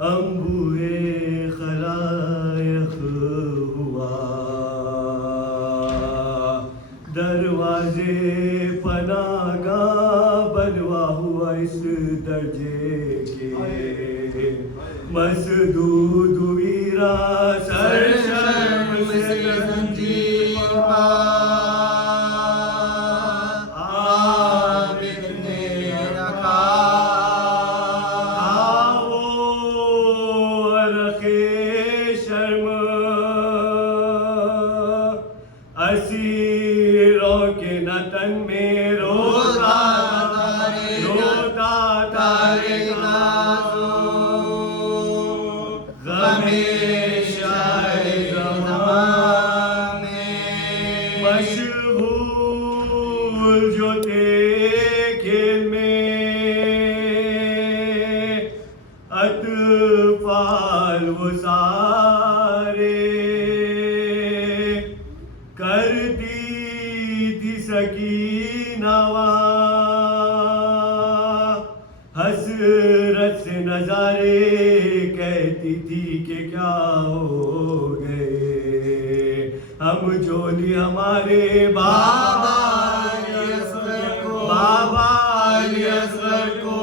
अंबुए खलायक हुआ, दरवाजे पनागा बनवा हुआ इस दर्जे के, मसदूद वीरा सरशर्म से जंजीर आबिद ने रखा, वो अरखे शर्म असीरों के नतन में रोता तारे मशहूर जो थे खेल में अतफाल वो सारे, करती थी सकीना हसरत से नजारे, कहती थी कि क्या हो गए हम झोली हमारे बाबा असगर को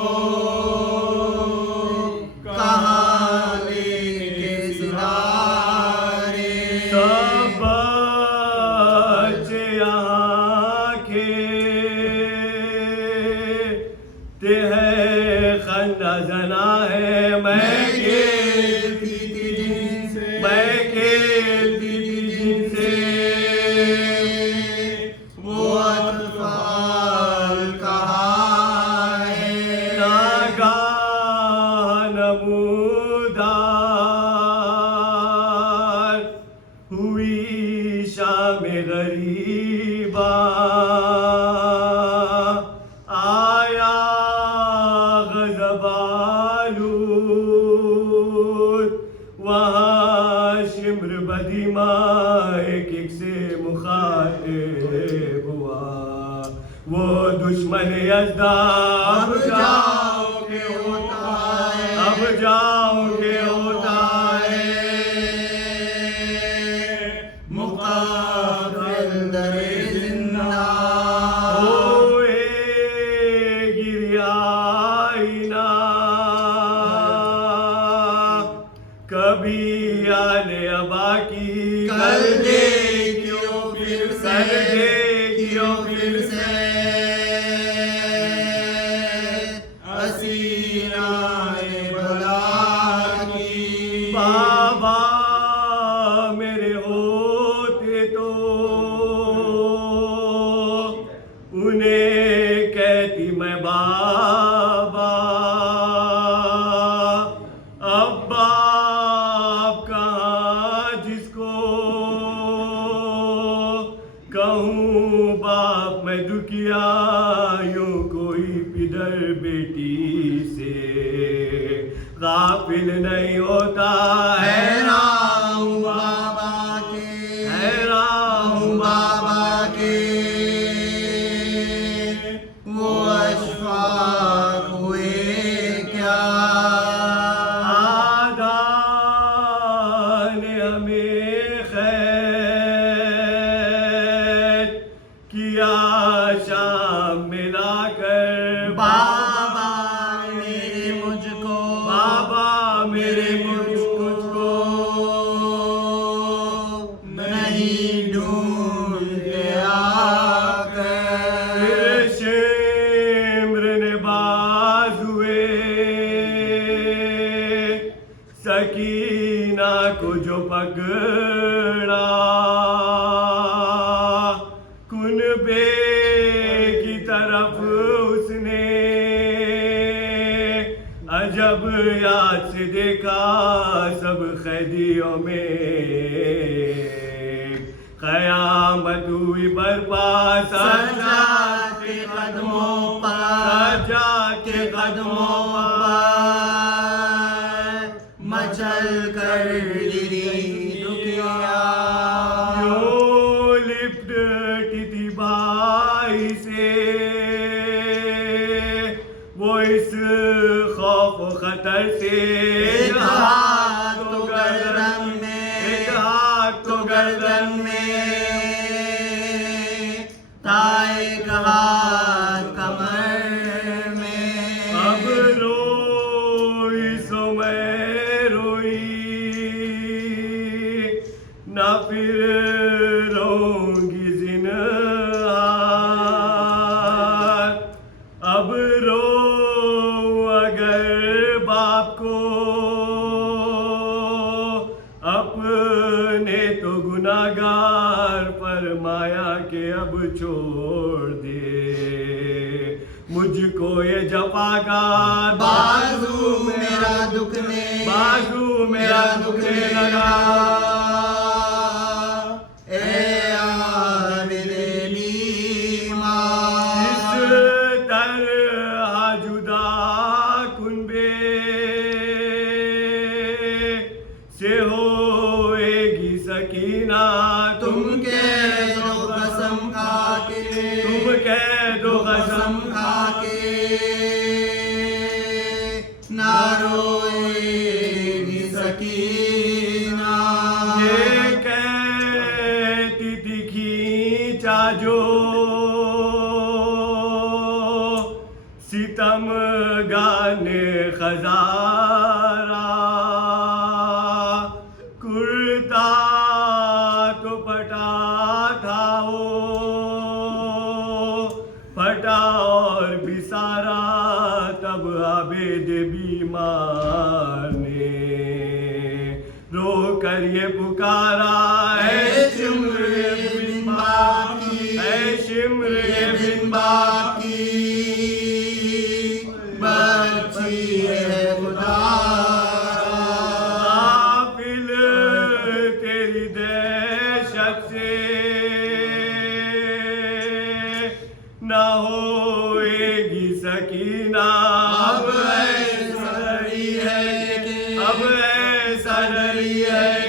कहाँ लेके सितारे, सब बच्चे यहाँ खेलते हैं, खंदा जना है मैं खेलती थी जिनसे, वो अतफाल कहाँ है, नागाह नमूदार हुई शाम गरीबा, आया गज़बालूद वहाँ शिम्र बदीमा एक से मुखातिब हुआ, वो दुश्मन यज़दा अब जाओगे होता है, मुक़ाबिल दरे ज़िंदा होए गिरियाइना, कभी आले अबा की कर दे क्यों फिर से असीराए भला की, बाबा मेरे होते तो उन्हें कहती मैं बाबा, अब्बा जिसको कहूँ बाप मैं दुखिया, यूं कोई पिदर बेटी से गाफिल नहीं होता, हैरान हूँ बाबा के वो अशफाक हुए क्या, आदा ने हमें खैर किया शाम मिलाकर, बाबा मेरे मुझको नहीं ढूंढते आकर, शिम्र ने बाजुए सकीना को जो पकड़ा, कुनबे की तरफ उसने अजब याद से देखा, सब कैदियों में कयामत हुई बर्पा, सजा के कदमों पर मचल कर गिरी दुखिया, लिपटी थी भाई से वो इस खौफ खतर से, एक हाथ तो गर्दन में, एक हाथ तो गर्दन में था, एक हाथ कमर में। अब रोई सो मैं रोई, ना फिर रोऊंगी ज़िन्हार। अब रो अगर बाप को अपने तो गुनाहगार फरमाया के अब छोड़ दे मुझको ये जफाकार। बाजू मेरा दुखने, बाजू मेरा दुखने लगा, ए आबिदे बीमार। इस तरह जुदा कुनबे से होएगी सकीना। तुम कह दो कसम खा के, तुम कह दो कसम खा के, ना रोएगी सकीना। ये कहती थी खींचा जो सितम गाने खजारा, कुर्ता तो फटा था वो, फटा और बिसारा तब आबिद बीमार ने रो कर ये पुकारा, ऐ शिम्र बिन बाप की, ऐ शिम्र बिन बाप की, बच्ची है खुदा। गाफिल तेरी दहशत से ना होएगी सकीना। अब ऐसा डरी है, अब ऐसा डरी है